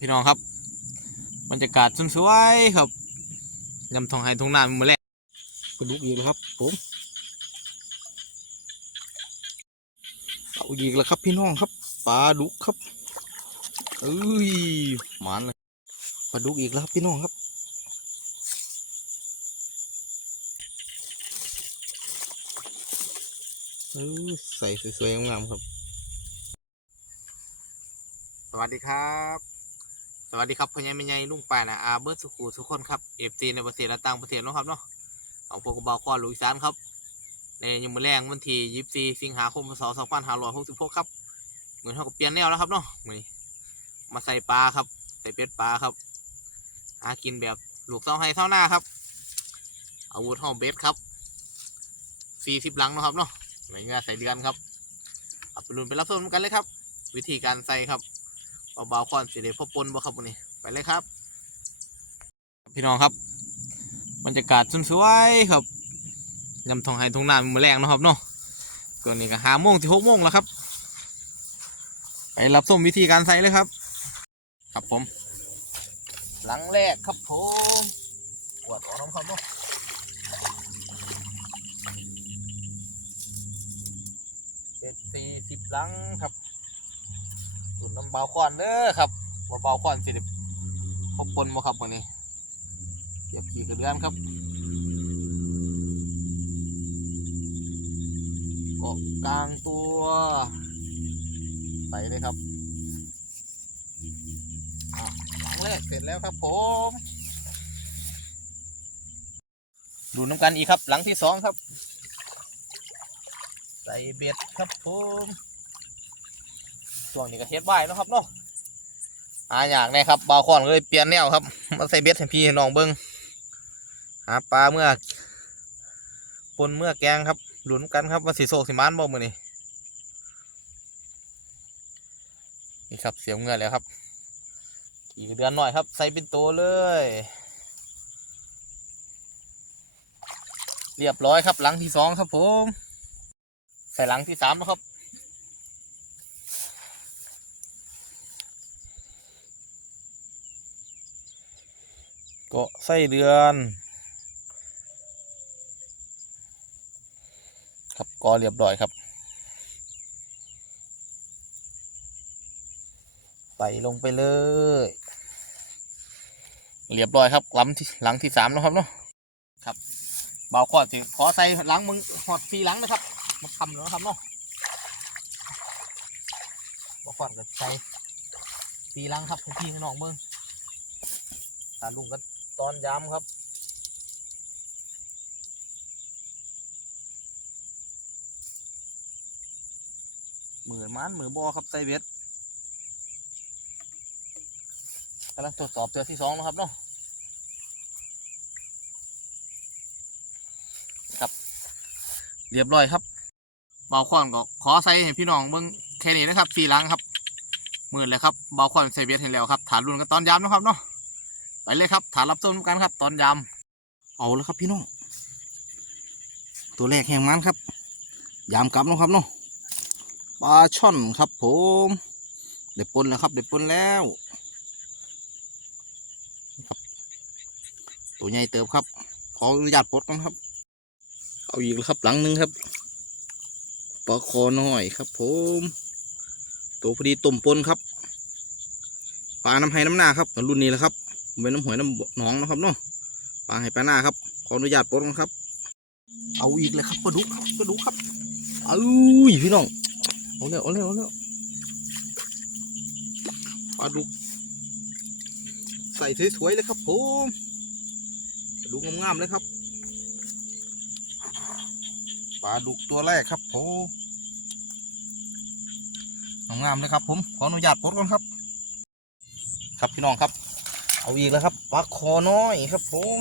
พี่น้องครับบรรยากาศสวยๆครับยำทองไฮทองนานมือแรกปลาดุกอีกแล้วครับ ผมเอาอีกแล้วครับพี่น้องครับปลาดุกครับเอ้ยหมานเลยปลาดุกอีกแล้วครับพี่น้องครับเออใส่สวยๆงามๆครับ สวัสดีครับ สวัสดีครับพ่อใหญ่แม่ใหญ่ลุงป่านะอาเบิร์ดสุขูทุกคนครับเอฟซีในประเทศและต่างประเทศนะครับเนาะเอาพวกกระเบาคอลูกอีสานครับ ในยมมือแรงวันที่ยี่สิบสิงหาคมพศสองพันห้าร้อยหกสิบหกครับ เหมือนเขากับเปลี่ยนแนวแล้วครับเนาะมื้อนี้มาใส่ปลาครับ ใส่เป็ดปลาครับหากินแบบลูกเสาให้เท่าหน้าครับ อาวุธห้องเบสครับสี่สิบหลังนะครับเนาะในงานใส่เดือนครับเอาไปลุ้นไปรับชมกันเลยครับ วิธีการใส่ครับ เบาๆก่อนสิเดพบปนบ่ครับวันนี้ไปเลยครับ พี่น้องครับบรรยากาศสวยๆครับยำทองไฮทองนานมือแรงนะครับเนาะก็นี่ก็ห้าโมงถึงหกโมงแล้วครับ ไปรับชมวิธีการใส่เลยครับ ครับผม หลังแรกครับผมกวดออกน้ำครับเนาะเป็นสี่สิบหลังครับ บาควันเด้อครับบ่เบาควันสิเด็พบปนบ่ครับวันนี้เก็บขี่กระเดือนครับเกาะกลางตัวไปเลยครับหลังแรกเสร็จแล้วครับผมดูน้ำกันอีกครับ หลังที่สองครับ ใส่เบ็ดครับผม ช่วงนี้ก็เฮ็ดไว้เนาะครับเนาะหาอยางนี้ครับบาวคอนเลยเปลี่ยนแนวครับมาใส่เบ็ดให้พี่น้องเบิ้งหาปลาเมื่อปนเมื่อแกงครับหลุนกันครับว่าสีโศกสีมานบ่มือนี่นี่ครับเสียงเงื่อแล้วครับขี่เดือนหน่อยครับ ใส่เป็นโตเลย เรียบร้อยครับหลังที่สองครับผม ใส่หลังที่สามนะครับ ก็ไส้เดือน ครับก็เรียบร้อยครับไปลงไปเลย เรียบร้อยครับหลังที่หลังที่สามแล้วครับเนาะครับเบาขอดสิขอใส่หลังมึงหอดทีหลังนะครับมาทำแล้วนะครับเนาะเบาขอดกับใส่ทีหลังครับพี่น้องเบิ้งตาลุงก็ ตอนย้ำครับ เหมือมันเหมือบอครับใส่เบ็ดกำลังตรวจสอบเตือที่สองนะครับเนาะครับ เรียบร้อยครับเบาคอนก็ขอใส่ให้พี่น้องเบิ้งแค่นี้นะครับสี่หลังครับหมือเลยครับเบาคอนใส่เบ็ดให้แล้วครับฐานรุ่นก็ตอนย้ำนะครับเนาะ ไปเลยครับฐานรับชมกันครับ ตอนยำเอาแล้วครับพี่น้องตัวแรกแห่งมันครับยำกลับนะครับเนาะปลาช่อนครับ ผมเด็ดปนแล้วครับเด็ดปนแล้วครับตัวใหญ่เติบครับ ขออนุญาตปลดกันครับ เอาอีกแล้วครับหลังหนึ่งครับปลาคอน้อยครับ ผม ตัวพอดีตุ่มปนครับปลาน้ำไห้น้ำหน้าครับรุ่นนี้แหละครับ เป็นน้ำหอยน้ำหนองนะครับเนาะปลาให้ปลาหน้าครับ ขออนุญาตปลดกันครับ เอาอีกเลยครับปลาดุกครับปลาดุกครับเอ้ยพี่น้องเอาเร็วเอาเร็วเอาเร็วปลาดุก ใส่สวยๆเลยครับผมปลาดุกงามๆเลยครับปลาดุกตัวแรกครับผมงามๆเลยครับผมขออนุญาตปลดก่อนครับ ครับพี่น้องครับ เอาอีกแล้วครับปลาคอน้อยครับผม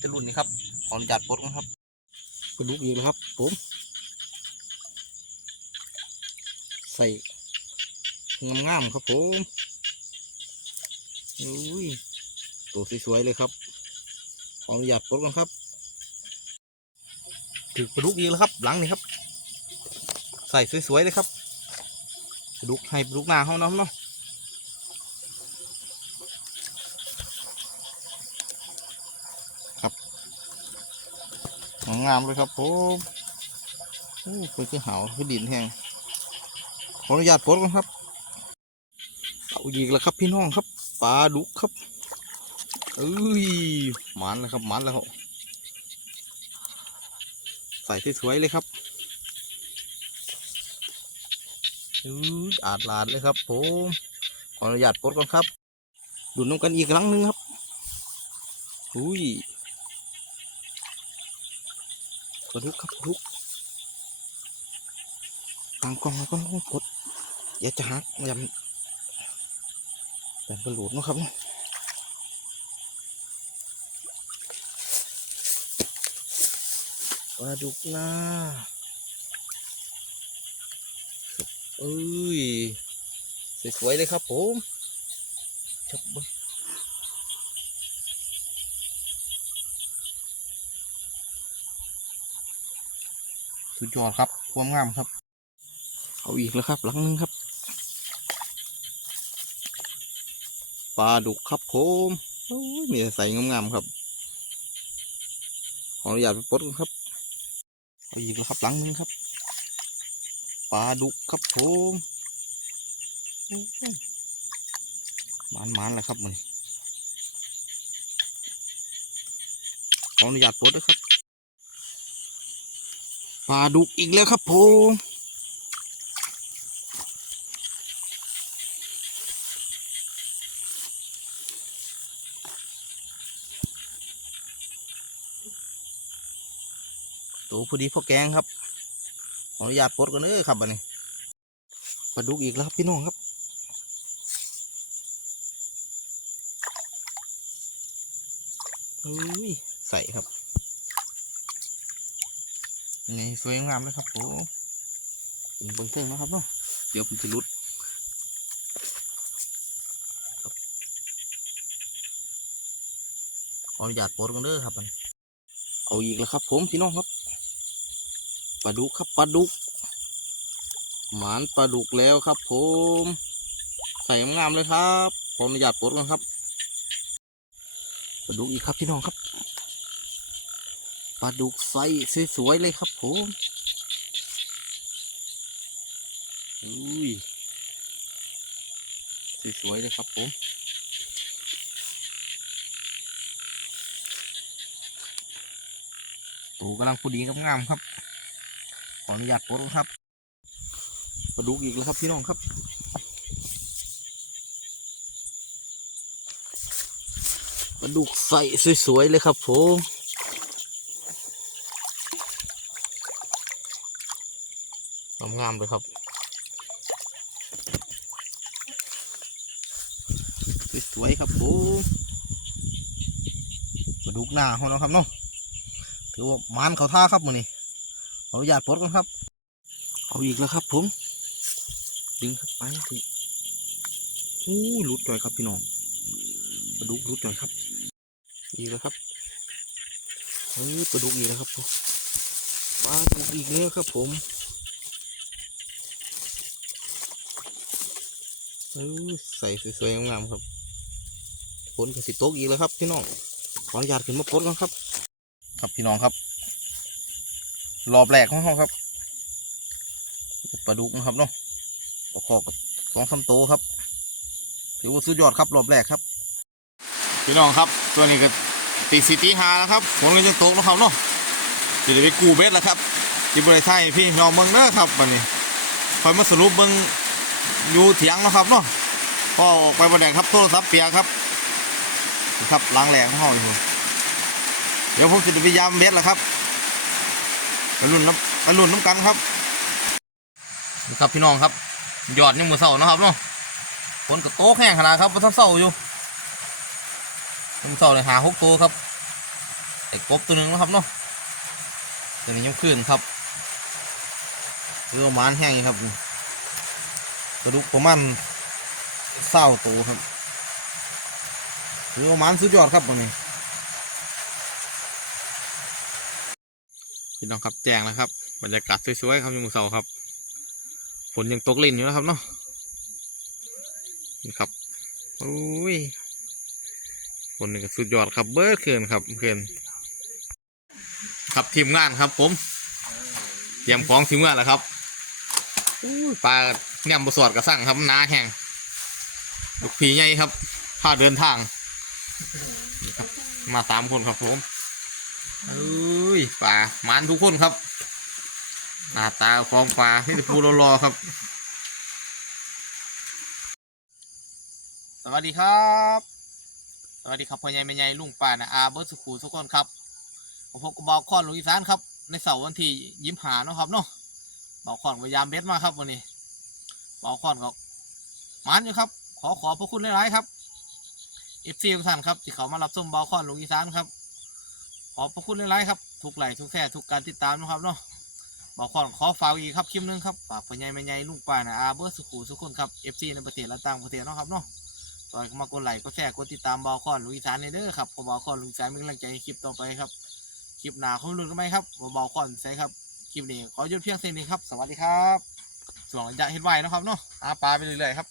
จะรุ่นนี้ครับขออนุญาตปลดนะครับกระดูกอีกแล้วครับผมใส่งามๆครับผมอุ้ยตัวสวยๆเลยครับขอออนุญาตปลดกันครับ ถือปลาดุกอีกแล้วครับ หลังนี่ครับ ใส่สวยๆเลยครับปลาดุกให้ปลาดุกหน้าเขาเนาะเนาะครับงามเลยครับผมโอ้เป็นที่หาวคือดินแห้งขออนุญาตปลดกันครับเอาอีกแล้วครับพี่น้องครับปลาดุกครับเอ้ยหมันแล้วครับหมันแล้วใส่สวยๆเลยครับอาดลาดเลยครับผมขออนุญาตปลดก่อนครับ ดูดน้ำกันอีกครั้งหนึ่งครับอุ้ยกระดุกครับกระดุกตามกล้องแล้วก็ต้องกดอย่าจะหักอย่าแต่กระหลุดนะครับเนาะ ปลาดุกหน้าเอ้ย สวยๆเลยครับผมจับบิ้สุดยอดครับ ความงามครับ เอาอีกแล้วครับ หลังนึงครับ ปลาดุกครับผมโอ้ยมีแต่ใส่งามๆครับ ขออนุญาตไปปลดกันครับ เอาอีกแล้วครับหลังนึงครับปลาดุกครับผมหมานหมานๆเละครับมันขออนุญาตปลดนะครับปลาดุกอีกแล้วครับผม พอดีพ่อแกงครับ ขออนุญาตปลดกันเด้อครับบันนี้ปลาดุกอีกแล้วครับพี่น้องครับอุ้ยใส่ครับไงสวยงามเลยครับผมเป็นเบิ้งเทิงนะครับเนาะเดี๋ยวผมจะรุดขออนุญาตปลดกันเด้อครับบันเอาอีกแล้วครับ ผมพี่น้องครับ ปลาดุกครับปลาดุก หมานปลาดุกแล้วครับ ผม ใส่งามเลยครับขออนุญาตปลดกันครับปลาดุกอีกครับพี่น้องครับปลาดุกใส่สวยๆเลยครับผมอุ้ยสวยๆเลยครับผมตูกำลังพอดีงามๆครับ ออนุญาตปลดครับปลาดุกอีกแล้วครับพี่น้องครับปลาดุกใสสวยๆเลยครับผมงามๆเลยครับสวยๆครับผมปลาดุกหน้าเขาเนาครับเนาะถือว่ามันเขาท่าครับมือนี้ ขออนุญาตปลดกันครับ เอาอีกแล้วครับ ผม ดึงครับไปอู้หลุดจ่อยครับพี่น้องปลาดุกหลุดจ่อยครับ อีกแล้วครับเฮ้ยปลาดุกอีกแล้วครับผมปลาดุกอีกแล้วครับ ผมเออใส่สวยๆงามๆครับฝนกับสิโตกอีกแล้วครับ พี่น้องขออนุญาตขึ้นมาปลดก่อนครับ ครับพี่น้องครับ รอบแรกของเขาครับปลาดุกนะครับเนาะปลาคอกสองสามโตครับถือว่าสุดยอดครับรอบแรกครับพี่น้องครับ ตัวนี้ก็ตีสีตีหาแล้วครับฝนก็จะตกนะครับเนาะจะได้ไปกูเบ็ดแล้วครับที่บริษัทพี่น้องเมืองเด้อครับวันนี้คอยมาสรุปเบิ่งอยู่เถียงนะครับเนาะพอออกไปบนแดงครับโทรศัพท์เปียครับครับล้างแหลกของเขาเลยเดี๋ยวผมจะได้ไปยามเบ็ดแล้วครับ ไปรุ่นน้ำไปรุ่นน้ำกันครับนี่ครับพี่น้องครับ ยอดนี่มือเสานะครับเนาะฝนก็โต๊ะแห้งขนาดครับเพราะท่านเสาอยู่มือเสาเลยหาหกตัวครับไอ้กบตัวหนึ่งนะครับเนาะตัวนี้ยังขึ้นครับเรือมานแห้งครับกระดูกประมาณเศร้าตัวครับเรือมานสุดยอดครับตัวนี้ พี่น้องครับแจ้งแล้วครับ บรรยากาศสวยๆครับยมมือเสาครับ ฝนยังตกลิ่นอยู่นะครับเนาะนี่ครับโอ้ยฝนนี่ก็สุดยอดครับ เบิร์ดเกินครับเกินครับทีมงานครับ ผมเตรียมของทีมงานแล้วครับปลาเนี่ยมบสวดกระสั่งครับน้าแห้งลูกผีใหญ่ครับพาเดินทางนะครับมาสามคนครับผมเอ้ ยปลาหมันทุกคนครับ หน้าตาของปลาที่จะพูรอๆครับ สวัสดีครับ สวัสดีครับพ่อใหญ่แม่ใหญ่ลุงป้านะอาเบิร์ดสุขูทุกคนครับผมพบกับบอกคอนลุยสานครับ ในเสาร์วันที่ยิ้มหาเนาะครับเนาะบอกคอนพยายามเบ็ดมาครับวันนี้บอกคอนก็หมันอยู่ครับ ขอขอบพระคุณหลายๆครับเอฟซีทุกท่านครับที่เขามารับชมบอกคอนลุยสานครับขอบพระคุณหลายๆครับ ทุกไลค์ทุกแชร์ทุกการติดตามนะครับเนาะบอกขอขอฝากอีกครับคลิปนึงครับฝากพ่อใหญ่แม่ใหญ่ลุงป้านะอาเบอร์สุขุสุขคนครับ FC ในประเทศและต่างประเทศนะครับเนาะต่อนมากดไลค์กดแชร์กดติดตามบอลคอนลุยสานในเด้อครับพอบอลคอนลุยสานเป็นกำลังใจให้คลิปต่อไปครับคลิปหนาเขาลุ้นกันไหมครับว่าบอลคอนใช่ครับคลิปนี้ขอหยุดเพียงเท่านี้ครับสวัสดีครับส่วนระยะเฮ็ดไว้นะครับเนาะอาปลาไปเรื่อยๆครับ